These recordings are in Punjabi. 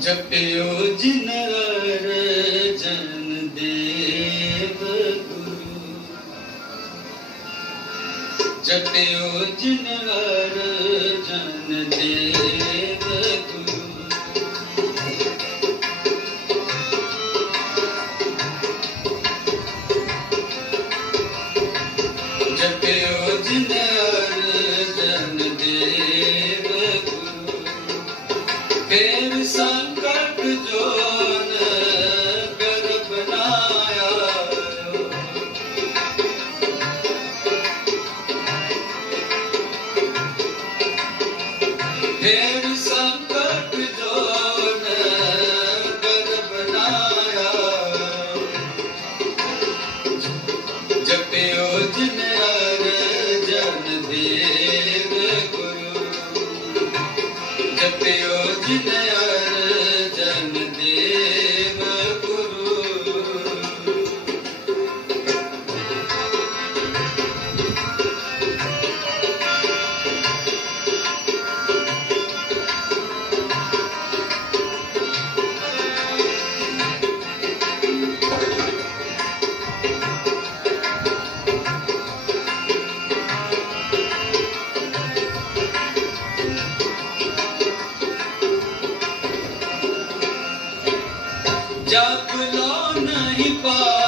ਜਪਿਓ ਜਿਨ ਹਰ ਜਨ ਦੇਵ ਗੁਰੂ। ਜਪਿਓ ਜਿਨ ਹਰ ਜਨ ਦੇਵ ਗੁਰੂ। ਜਪਿਓ ਜਿਨ There is a bird ਲੋ ਨਹੀਂ ਪਾ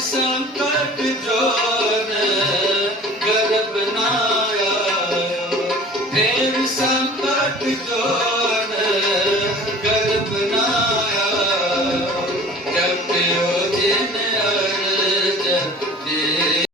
ਸੰਕਟ ਜੋ ਗਰਬ ਨਾ ਆਇਓ। ਸੰਕਟ ਜੋ